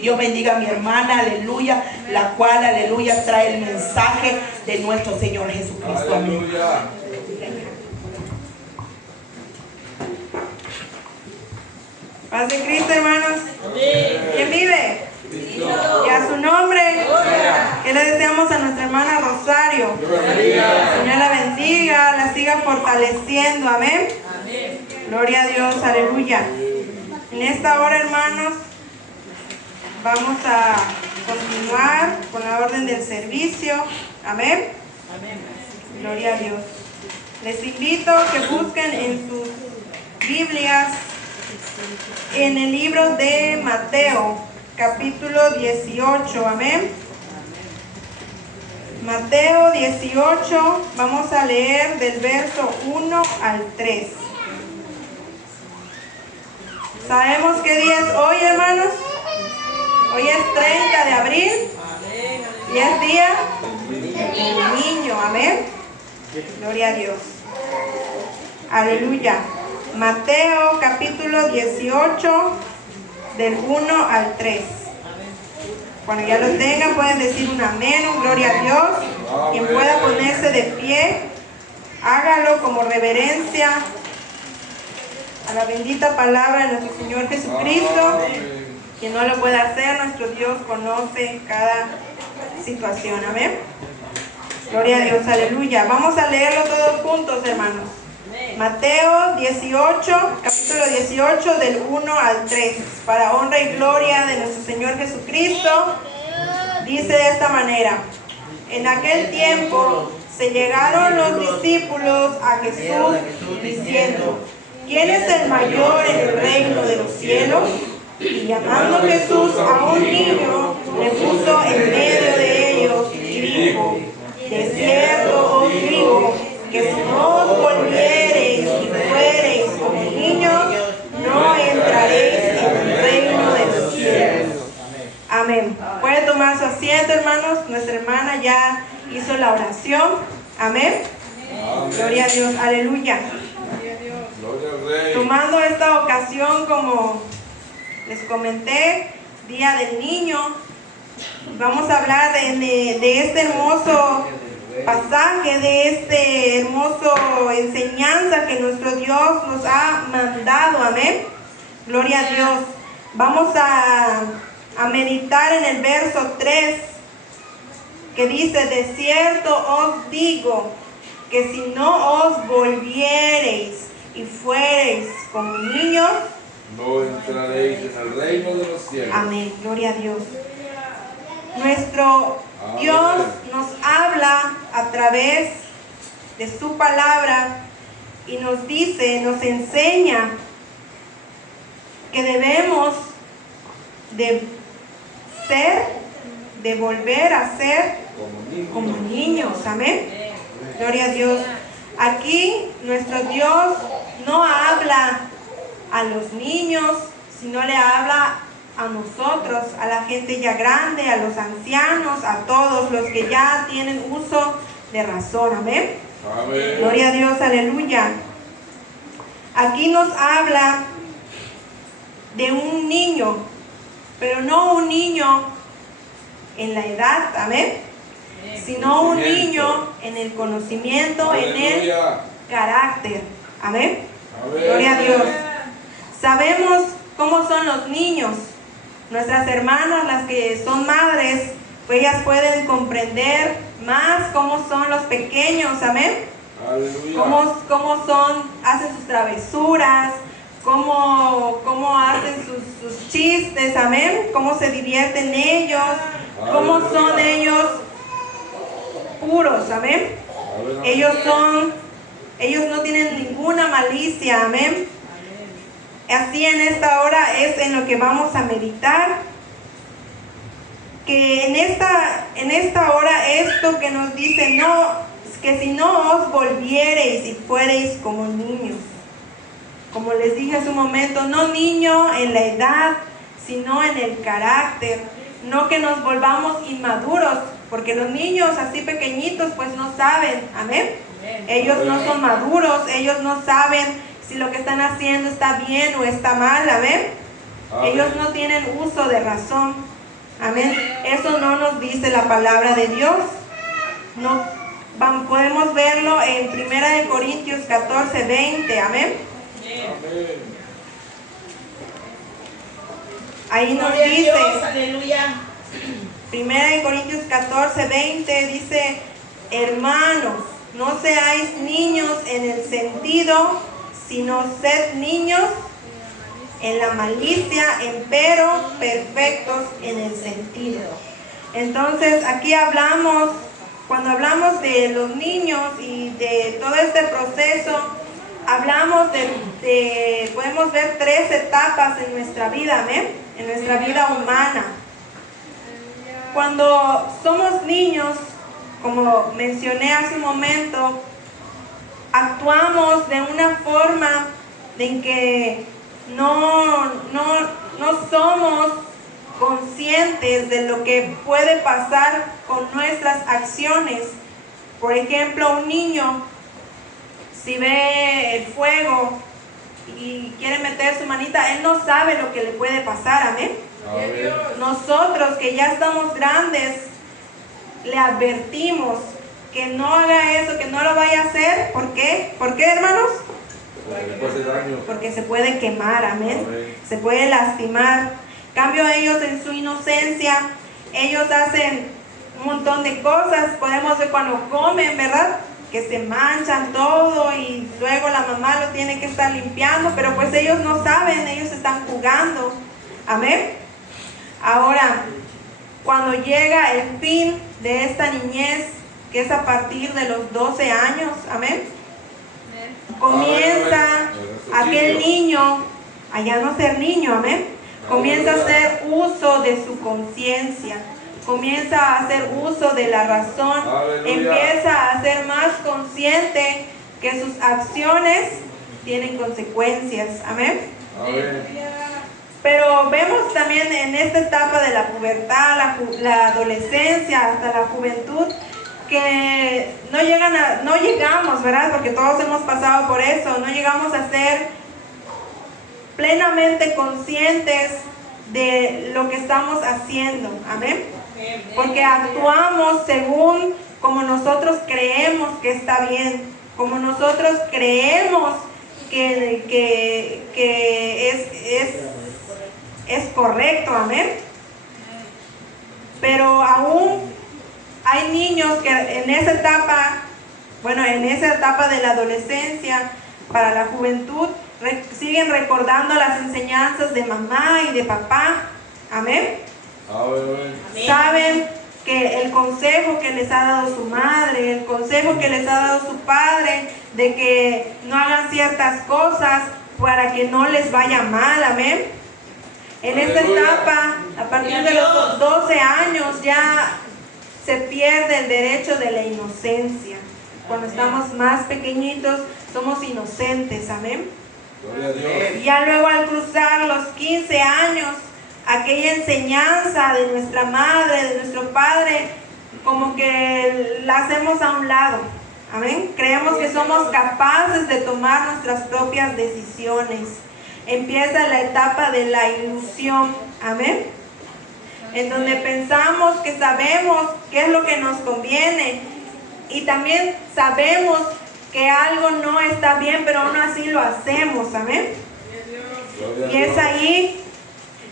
Y Dios bendiga a mi hermana, aleluya, la cual, aleluya, trae el mensaje de nuestro Señor Jesucristo. Amén. Paz de Cristo, hermanos. ¿Quién vive? Y a su nombre. ¿Qué le deseamos a nuestra hermana Rosario? Señor la bendiga, la siga fortaleciendo. Amén. Gloria a Dios, aleluya. En esta hora, hermanos, vamos a continuar con la orden del servicio. Amén. Gloria a Dios. Les invito a que busquen en sus Biblias en el libro de Mateo, capítulo 18. Amén. Mateo 18, vamos a leer del verso 1 al 3. ¿Sabemos qué día es hoy, hermanos? Hoy es 30 de abril y es día del niño. Amén. Gloria a Dios. Aleluya. Mateo capítulo 18 del 1 al 3. Cuando ya lo tengan pueden decir un amén, un gloria a Dios. Quien pueda ponerse de pie, hágalo como reverencia a la bendita palabra de nuestro Señor Jesucristo. Quien no lo pueda hacer, nuestro Dios conoce cada situación. Amén. Gloria a Dios, aleluya. Vamos a leerlo todos juntos, hermanos. Mateo 18, capítulo 18 del 1 al 3. Para honra y gloria de nuestro Señor Jesucristo, dice de esta manera: en aquel tiempo se llegaron los discípulos a Jesús diciendo: ¿quién es el mayor en el reino de los cielos? Y llamando Jesús a un niño, le puso en medio de ellos y dijo: de cierto os digo que si no os volviereis y fuereis como niños, no entraréis en el reino de los cielos. Amén. Puede tomar su asiento, hermanos. Nuestra hermana ya hizo la oración. Amén. Gloria a Dios. Aleluya. Tomando esta ocasión, como les comenté, Día del Niño, vamos a hablar de este hermoso pasaje, de este hermoso enseñanza que nuestro Dios nos ha mandado. Amén. Gloria a Dios. Vamos a meditar en el verso 3, que dice: de cierto os digo que si no os volviereis y fuereis como niños, no entraréis en el reino de los cielos. Amén. Gloria a Dios. Nuestro Dios nos habla a través de su palabra y nos dice, nos enseña que debemos de ser, de volver a ser como niños. Amén. Gloria a Dios. Aquí nuestro Dios no habla a los niños, sino le habla a nosotros, a la gente ya grande, a los ancianos, a todos los que ya tienen uso de razón. Amén. Amén. Gloria a Dios, aleluya. Aquí nos habla de un niño, pero no un niño en la edad, amén, sino un niño en el conocimiento, en el carácter. Amén. Gloria a Dios. Sabemos cómo son los niños. Nuestras hermanas, las que son madres, pues ellas pueden comprender más cómo son los pequeños. Amén. Cómo son, hacen sus travesuras, cómo hacen sus chistes. Amén. Cómo se divierten ellos, cómo son ellos puros. Amén. Ellos no tienen ninguna malicia. Amén. Así en esta hora es en lo que vamos a meditar, que en esta hora esto que nos dice, no, que si no os volviereis y fuereis como niños. Como les dije hace un momento, no niño en la edad, sino en el carácter. No que nos volvamos inmaduros, porque los niños así pequeñitos pues no saben. Amén. Ellos no son maduros, ellos no saben si lo que están haciendo está bien o está mal. Amén. Amén. Ellos no tienen uso de razón. Amén. Eso no nos dice la palabra de Dios. No, podemos verlo en 1 Corintios 14, 20. Amén. Amén. Ahí nos Gloria a dice, Dios, aleluya. 1 Corintios 14, 20 dice: hermanos, no seáis niños en el sentido, sino sed niños en la malicia, empero perfectos en el sentido. Entonces aquí hablamos, cuando hablamos de los niños y de todo este proceso, hablamos podemos ver 3 etapas en nuestra vida, amén, en nuestra vida humana. Cuando somos niños, como mencioné hace un momento, actuamos de una forma en que no somos conscientes de lo que puede pasar con nuestras acciones. Por ejemplo, un niño, si ve el fuego y quiere meter su manita, él no sabe lo que le puede pasar, amén. Amén. Nosotros que ya estamos grandes, le advertimos que no haga eso, que no lo vaya a hacer. ¿Por qué? ¿Por qué, hermanos? Porque le puede hacer daño. Porque se puede quemar, amén. Amén. Se puede lastimar. En cambio, ellos en su inocencia, ellos hacen un montón de cosas. Podemos ver cuando comen, ¿verdad? Que se manchan todo y luego la mamá lo tiene que estar limpiando, pero pues ellos no saben, ellos están jugando. Amén. Ahora, cuando llega el fin de esta niñez, que es a partir de los 12 años, amén, comienza aquel niño a ya no ser niño, amén, comienza a hacer uso de su conciencia, comienza a hacer uso de la razón, empieza a ser más consciente que sus acciones tienen consecuencias, amén. Amén. Pero vemos también en esta etapa de la pubertad, la adolescencia, hasta la juventud, que no llegamos, ¿verdad? Porque todos hemos pasado por eso, no llegamos a ser plenamente conscientes de lo que estamos haciendo, amén. Porque actuamos según como nosotros creemos que está bien, como nosotros creemos que es correcto, amén. Pero aún hay niños que en esa etapa de la adolescencia, para la juventud, siguen recordando las enseñanzas de mamá y de papá, amén. Amén. Saben que el consejo que les ha dado su madre, el consejo que les ha dado su padre, de que no hagan ciertas cosas para que no les vaya mal, amén. En esta etapa, a partir de los 12 años, ya se pierde el derecho de la inocencia. Cuando estamos más pequeñitos, somos inocentes, amén. Gloria a Dios. Y ya luego al cruzar los 15 años, aquella enseñanza de nuestra madre, de nuestro padre, como que la hacemos a un lado, amén. Creemos que somos capaces de tomar nuestras propias decisiones. Empieza la etapa de la ilusión, amén, en donde pensamos que sabemos qué es lo que nos conviene y también sabemos que algo no está bien, pero aún así lo hacemos, amén. Y es ahí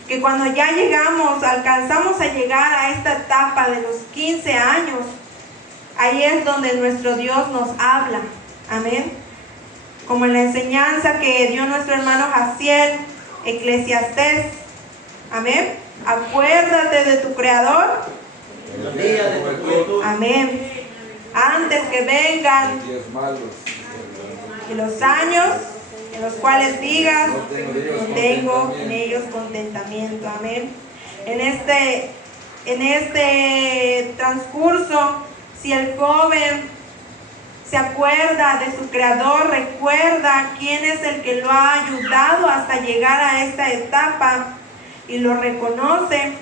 que cuando ya alcanzamos a llegar a esta etapa de los 15 años, ahí es donde nuestro Dios nos habla, amén. Como en la enseñanza que dio nuestro hermano Jaciel, Eclesiastés, amén. Acuérdate de tu Creador, En el día de tu juventud. amén, antes que vengan Días malos. y los años en los cuales digas, no tengo en ellos contentamiento, amén. En este transcurso, si el joven se acuerda de su Creador, recuerda quién es el que lo ha ayudado hasta llegar a esta etapa y lo reconoce,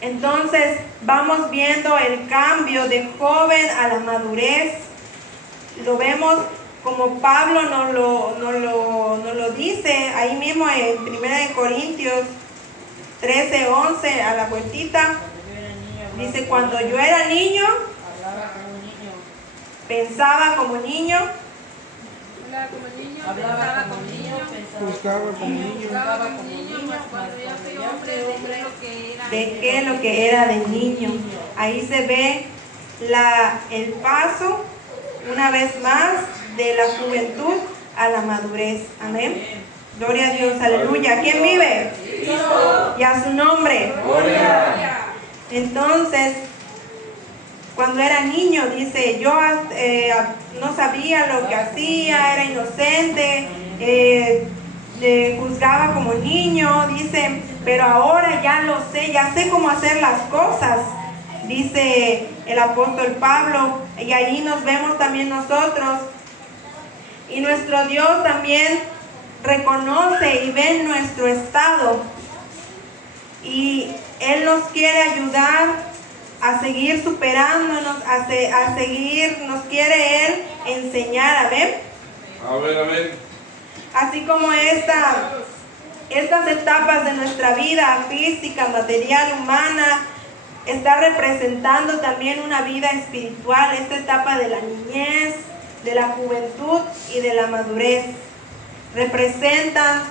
entonces vamos viendo el cambio de joven a la madurez. Lo vemos como Pablo nos lo dice ahí mismo en 1 Corintios 13:11, a la vueltita, dice: cuando yo era niño, pensaba como niño, hablaba como niño, Buscaba como niño, mas cuando ya fui hombre, dejé lo que era de niño. Ahí se ve el paso, una vez más, de la juventud a la madurez. Amén. Gloria a Dios, aleluya. ¿Quién vive? Y a su nombre. Entonces, cuando era niño, dice, yo no sabía lo que hacía, era inocente, juzgaba como niño, dice, pero ahora ya lo sé, ya sé cómo hacer las cosas, dice el apóstol Pablo, y ahí nos vemos también nosotros. Y nuestro Dios también reconoce y ve nuestro estado, y Él nos quiere ayudar a seguir superándonos, a seguir, nos quiere Él enseñar, amén. Amén. Así como estas etapas de nuestra vida física, material, humana, está representando también una vida espiritual, esta etapa de la niñez, de la juventud y de la madurez. Representan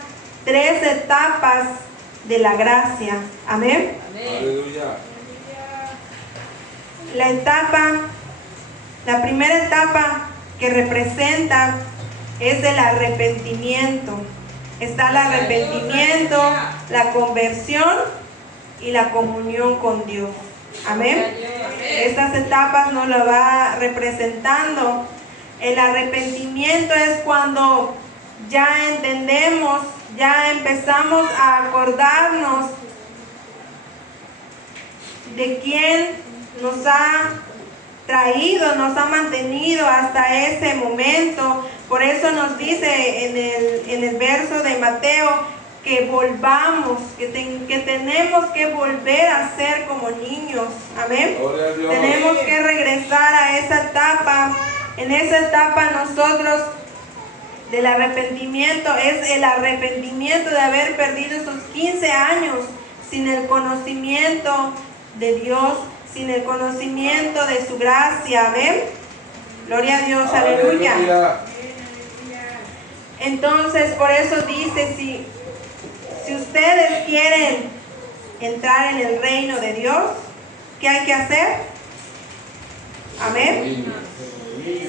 3 etapas de la gracia, amén. Aleluya. La primera etapa que representa es el arrepentimiento. Está el arrepentimiento, la conversión y la comunión con Dios. Amén. Estas etapas nos lo va representando. El arrepentimiento es cuando ya entendemos, ya empezamos a acordarnos de quién nos ha traído, nos ha mantenido hasta ese momento. Por eso nos dice en el verso de Mateo que volvamos, que tenemos que volver a ser como niños. Amén. Tenemos que regresar a esa etapa. En esa etapa nosotros del arrepentimiento es el arrepentimiento de haber perdido esos 15 años sin el conocimiento de Dios, sin el conocimiento de su gracia. Amén. Gloria a Dios, aleluya. Entonces, por eso dice, si ustedes quieren entrar en el reino de Dios, ¿qué hay que hacer? Amén.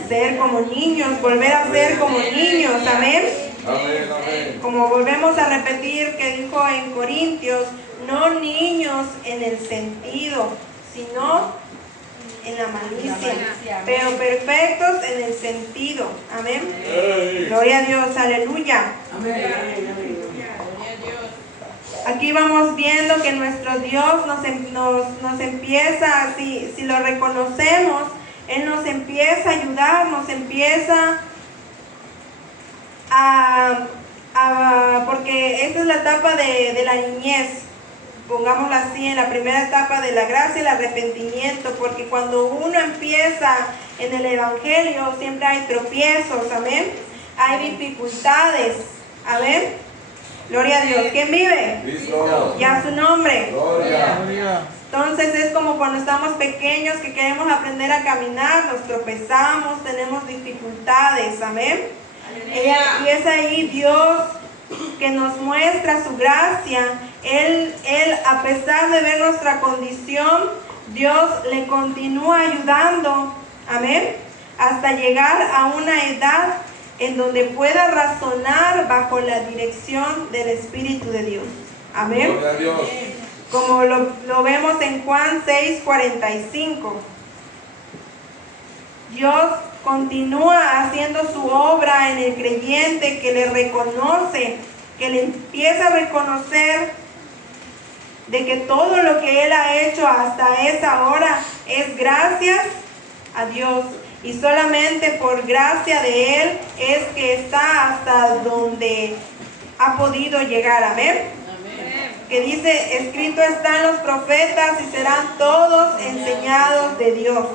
Ser como niños, volver a ser como niños. Amén. Como volvemos a repetir que dijo en Corintios, no niños en el sentido, sino en la malicia, pero perfectos en el sentido. Amén. Gloria a Dios, aleluya. Aquí vamos viendo que nuestro Dios nos empieza, si lo reconocemos, Él nos empieza a ayudar, nos empieza porque esta es la etapa de la niñez, pongámoslo así, en la primera etapa de la gracia y el arrepentimiento, porque cuando uno empieza en el Evangelio siempre hay tropiezos, amén, hay dificultades, amén, gloria a Dios. ¿Quién vive? Cristo. Y a su nombre. Gloria. Entonces es como cuando estamos pequeños que queremos aprender a caminar, nos tropezamos, tenemos dificultades, amén. Y es ahí Dios que nos muestra su gracia. Él, a pesar de ver nuestra condición, Dios le continúa ayudando, amén, hasta llegar a una edad en donde pueda razonar bajo la dirección del Espíritu de Dios, amén. Gloria a Dios. Como lo vemos en Juan 6:45. Dios continúa haciendo su obra en el creyente que le reconoce, que le empieza a reconocer de que todo lo que Él ha hecho hasta esa hora es gracias a Dios. Y solamente por gracia de Él es que está hasta donde ha podido llegar. Amén. Que dice, escrito están los profetas y serán todos enseñados de Dios.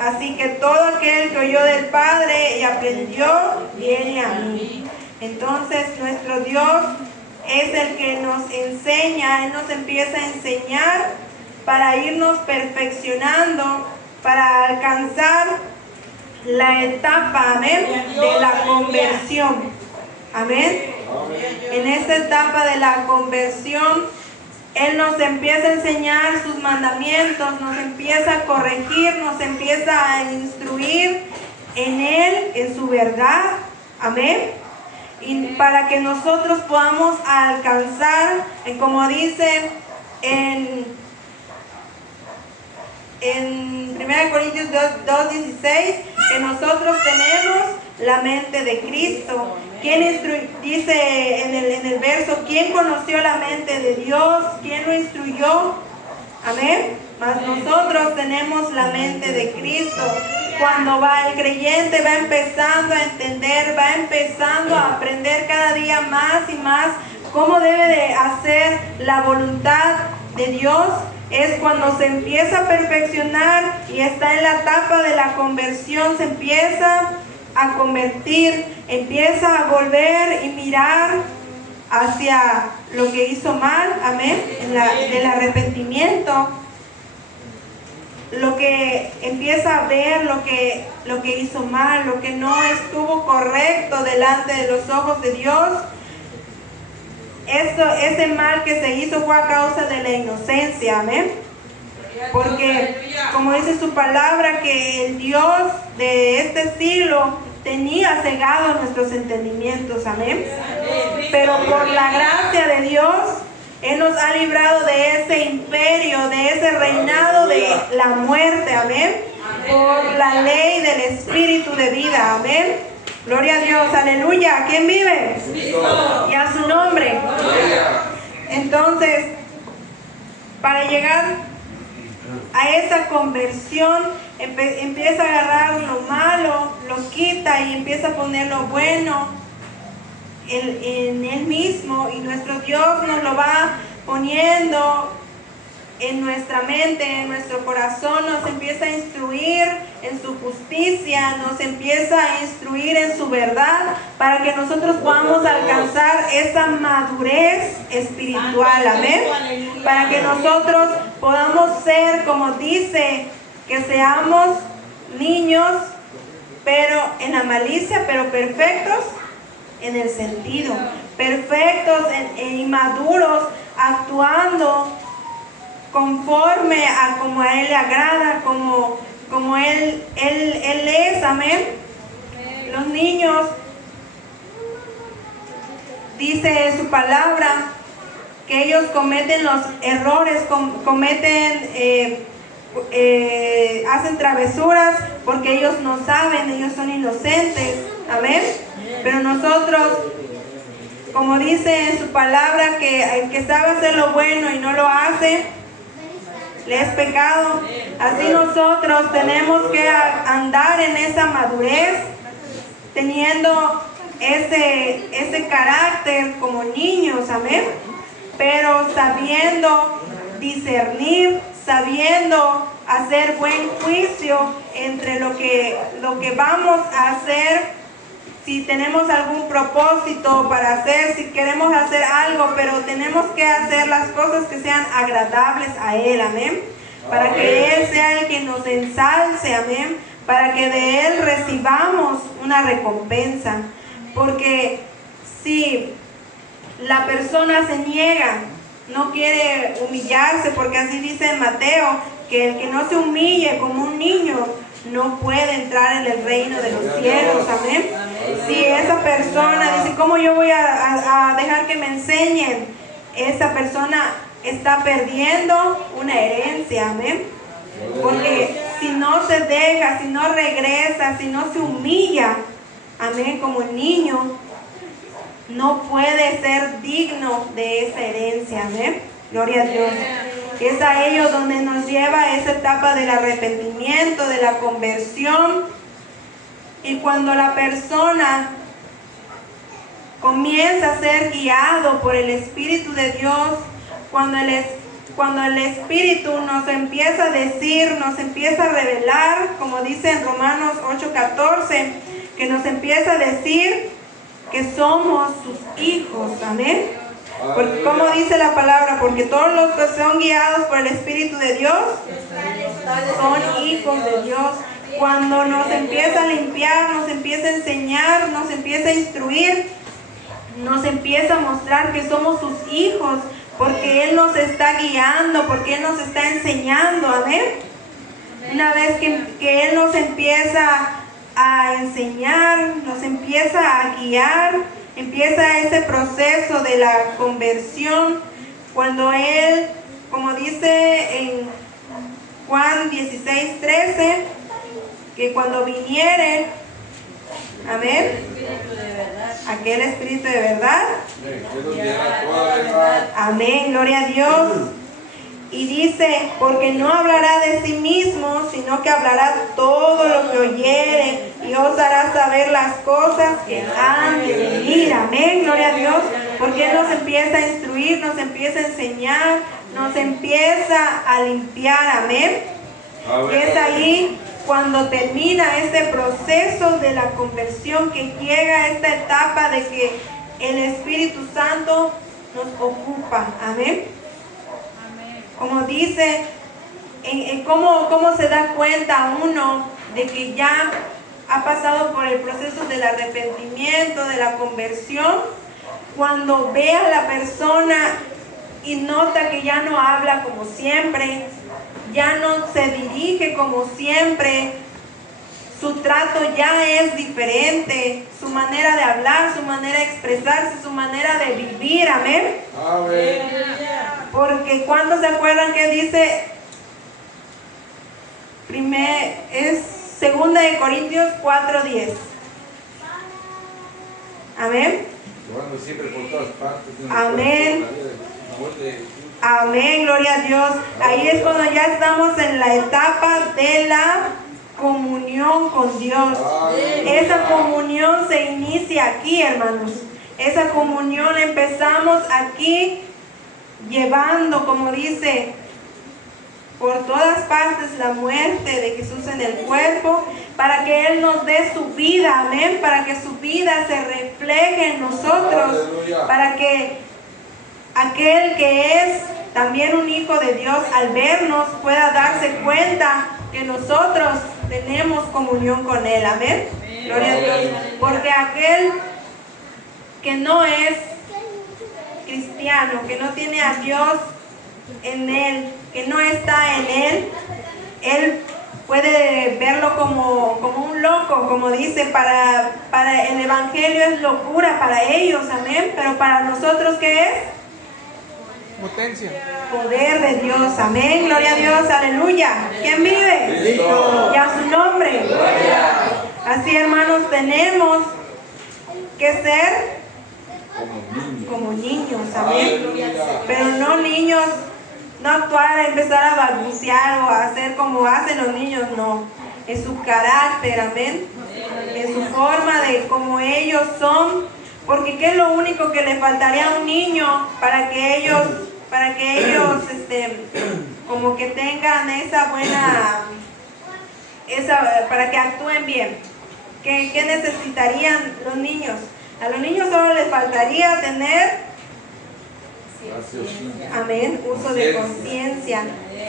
Así que todo aquel que oyó del Padre y aprendió, viene a mí. Entonces nuestro Dios es el que nos enseña, Él nos empieza a enseñar para irnos perfeccionando, para alcanzar la etapa, amén, de la conversión. Amén. En esta etapa de la conversión, Él nos empieza a enseñar sus mandamientos, nos empieza a corregir, nos empieza a instruir en Él, en su verdad. Amén. Y para que nosotros podamos alcanzar, como dice en 1 Corintios 2:16, que nosotros tenemos la mente de Cristo. Dice en el verso, ¿quién conoció la mente de Dios? ¿Quién lo instruyó? Amén. Mas nosotros tenemos la mente de Cristo. Cuando el creyente va empezando a entender, va empezando a aprender cada día más y más cómo debe de hacer la voluntad de Dios, es cuando se empieza a perfeccionar y está en la etapa de la conversión, se empieza a convertir, empieza a volver y mirar hacia lo que hizo mal, amén, del arrepentimiento, lo que empieza a ver lo que hizo mal, lo que no estuvo correcto delante de los ojos de Dios. Ese mal que se hizo fue a causa de la inocencia, amén. Porque como dice su palabra, que el Dios de este siglo tenía cegados nuestros entendimientos, amén. Pero por la gracia de Dios, Él nos ha librado de ese imperio, de ese reinado de la muerte, amén. Por la ley del Espíritu de vida, amén. Gloria a Dios, aleluya. ¿Quién vive? Y a su nombre. Entonces, para llegar a esa conversión, empieza a agarrar lo malo, lo quita y empieza a poner lo bueno en Él mismo, y nuestro Dios nos lo va poniendo en nuestra mente, en nuestro corazón, nos empieza a instruir en su justicia, nos empieza a instruir en su verdad, para que nosotros podamos alcanzar esa madurez espiritual, amén. Para que nosotros podamos ser, como dice, que seamos niños, pero en la malicia, pero perfectos en el sentido, perfectos e inmaduros, actuando conforme a como a Él le agrada, como Él es, amén. Los niños, dice su palabra, que ellos cometen los errores, hacen travesuras porque ellos no saben, ellos son inocentes, amén. Pero nosotros, como dice en su palabra, que el que sabe hacer lo bueno y no lo hace, le es pecado. Así nosotros tenemos que andar en esa madurez, teniendo ese carácter como niños, amén. Pero sabiendo discernir, sabiendo hacer buen juicio entre lo que vamos a hacer. Si tenemos algún propósito para hacer, si queremos hacer algo, pero tenemos que hacer las cosas que sean agradables a Él, amén. Para que Él sea el que nos ensalce, amén. Para que de Él recibamos una recompensa. Porque si la persona se niega, no quiere humillarse, porque así dice en Mateo, que el que no se humille como un niño no puede entrar en el reino de los cielos, amén. Si esa persona dice, ¿cómo yo voy a dejar que me enseñen? Esa persona está perdiendo una herencia, amén. Porque si no se deja, si no regresa, si no se humilla, amén, como el niño, no puede ser digno de esa herencia, amén. Gloria a Dios. Es a ellos donde nos lleva esa etapa del arrepentimiento, de la conversión. Y cuando la persona comienza a ser guiado por el Espíritu de Dios, cuando cuando el Espíritu nos empieza a decir, nos empieza a revelar, como dice en Romanos 8:14, que nos empieza a decir que somos sus hijos, amén. Porque, como dice la palabra, porque todos los que son guiados por el Espíritu de Dios son hijos de Dios. Cuando nos empieza a limpiar, nos empieza a enseñar, nos empieza a instruir, nos empieza a mostrar que somos sus hijos, porque Él nos está guiando, porque Él nos está enseñando, amén. Una vez que Él nos empieza a enseñar, nos empieza a guiar, empieza ese proceso de la conversión, cuando Él, como dice en Juan 16:13, que cuando viniere, amén, aquel Espíritu de verdad, amén, gloria a Dios. Y dice, porque no hablará de sí mismo, sino que hablará todo lo que oyere y os hará saber las cosas que han de venir. Amén, gloria a Dios. Porque Él nos empieza a instruir, nos empieza a enseñar, nos empieza a limpiar. Amén. Y es ahí cuando termina este proceso de la conversión, que llega a esta etapa de que el Espíritu Santo nos ocupa. Amén. Como dice, cómo se da cuenta uno de que ya ha pasado por el proceso del arrepentimiento, de la conversión, cuando ve a la persona y nota que ya no habla como siempre, ya no se dirige como siempre, su trato ya es diferente, su manera de hablar, su manera de expresarse, su manera de vivir, amén. Amén. Porque cuando se acuerdan que dice, es 2 de Corintios 4:10. Amén. Orando siempre por todas partes. Amén. Amén, gloria a Dios. Ahí es cuando ya estamos en la etapa de la comunión con Dios. Esa comunión se inicia aquí, hermanos. Esa comunión empezamos aquí, llevando, como dice, por todas partes la muerte de Jesús en el cuerpo, para que Él nos dé su vida, amén, para que su vida se refleje en nosotros. Aleluya. Para que aquel que es también un hijo de Dios, al vernos, pueda darse cuenta que nosotros tenemos comunión con Él, amén. Gloria a Dios. Porque aquel que no es cristiano, que no tiene a Dios en él, que no está en él puede verlo como un loco, como dice, para el evangelio es locura para ellos, amén, pero para nosotros, ¿qué es? Potencia. Poder de Dios, amén, gloria a Dios, aleluya. ¿Quién vive? Cristo. Y a su nombre. Gloria. Así, hermanos, tenemos que ser como niños, amén. Pero no niños, no actuar, empezar a balbucear o a hacer como hacen los niños, no. En su carácter, amén. En su forma de como ellos son. Porque ¿qué es lo único que le faltaría a un niño para que ellos como que tengan esa buena, para que actúen bien? ¿Qué necesitarían los niños? A los niños solo les faltaría tener, amén, uso de conciencia,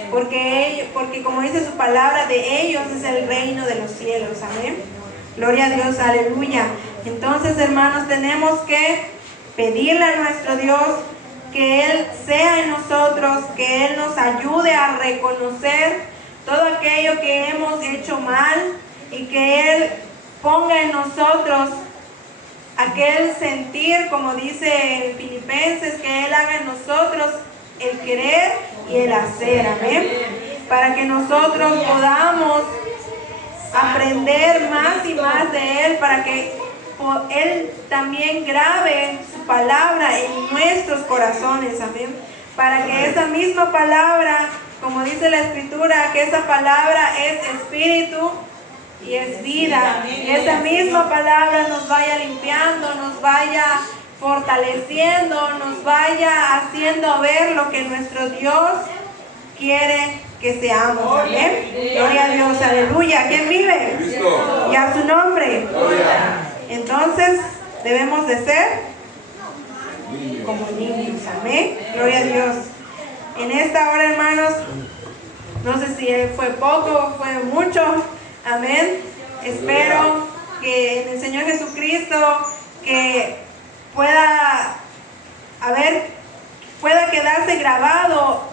porque como dice su palabra, de ellos es el reino de los cielos, amén. Gloria a Dios, aleluya. Entonces, hermanos, tenemos que pedirle a nuestro Dios que Él sea en nosotros, que Él nos ayude a reconocer todo aquello que hemos hecho mal y que Él ponga en nosotros aquel sentir, como dice en Filipenses, que Él haga en nosotros el querer y el hacer, amén, para que nosotros podamos aprender más y más de Él, para que Él también grabe su palabra en nuestros corazones, amén, para que esa misma palabra, como dice la Escritura, que esa palabra es espíritu y es vida, y esa misma palabra nos vaya limpiando, nos vaya fortaleciendo, nos vaya haciendo ver lo que nuestro Dios quiere que seamos. Amén. Gloria a Dios, aleluya. ¿Quién vive? Cristo. Y a su nombre. Gloria. Entonces debemos de ser como niños. Amén. Gloria a Dios. En esta hora, hermanos, no sé si fue poco, fue mucho. Amén. Espero que en el Señor Jesucristo que pueda quedarse grabado,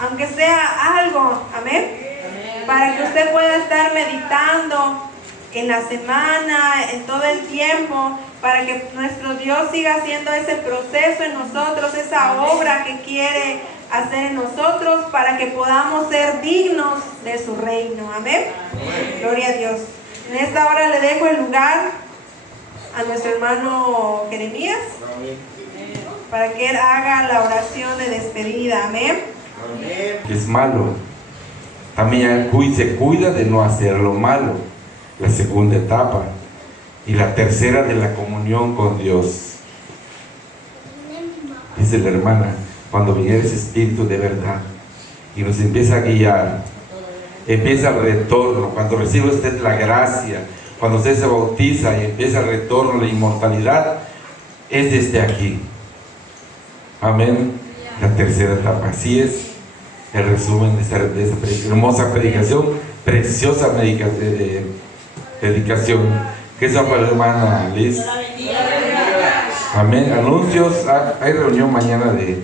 aunque sea algo. Amén. Para que usted pueda estar meditando en la semana, en todo el tiempo, para que nuestro Dios siga haciendo ese proceso en nosotros, esa obra que quiere hacer en nosotros, para que podamos ser dignos de su reino. Amén. Gloria a Dios. En esta hora le dejo el lugar a nuestro hermano Jeremías para que él haga la oración de despedida. Amén. Es malo. También se cuida de no hacer lo malo. La segunda etapa. Y la tercera, de la comunión con Dios. Dice la hermana, cuando viniera ese Espíritu de verdad y nos empieza a guiar, empieza el retorno. Cuando recibe usted la gracia, cuando usted se bautiza y empieza el retorno, la inmortalidad, es desde aquí. Amén. La tercera etapa. Así es el resumen de esta hermosa predicación, preciosa predicación. Que esa para la hermana Liz. Amén. Anuncios. Hay reunión mañana de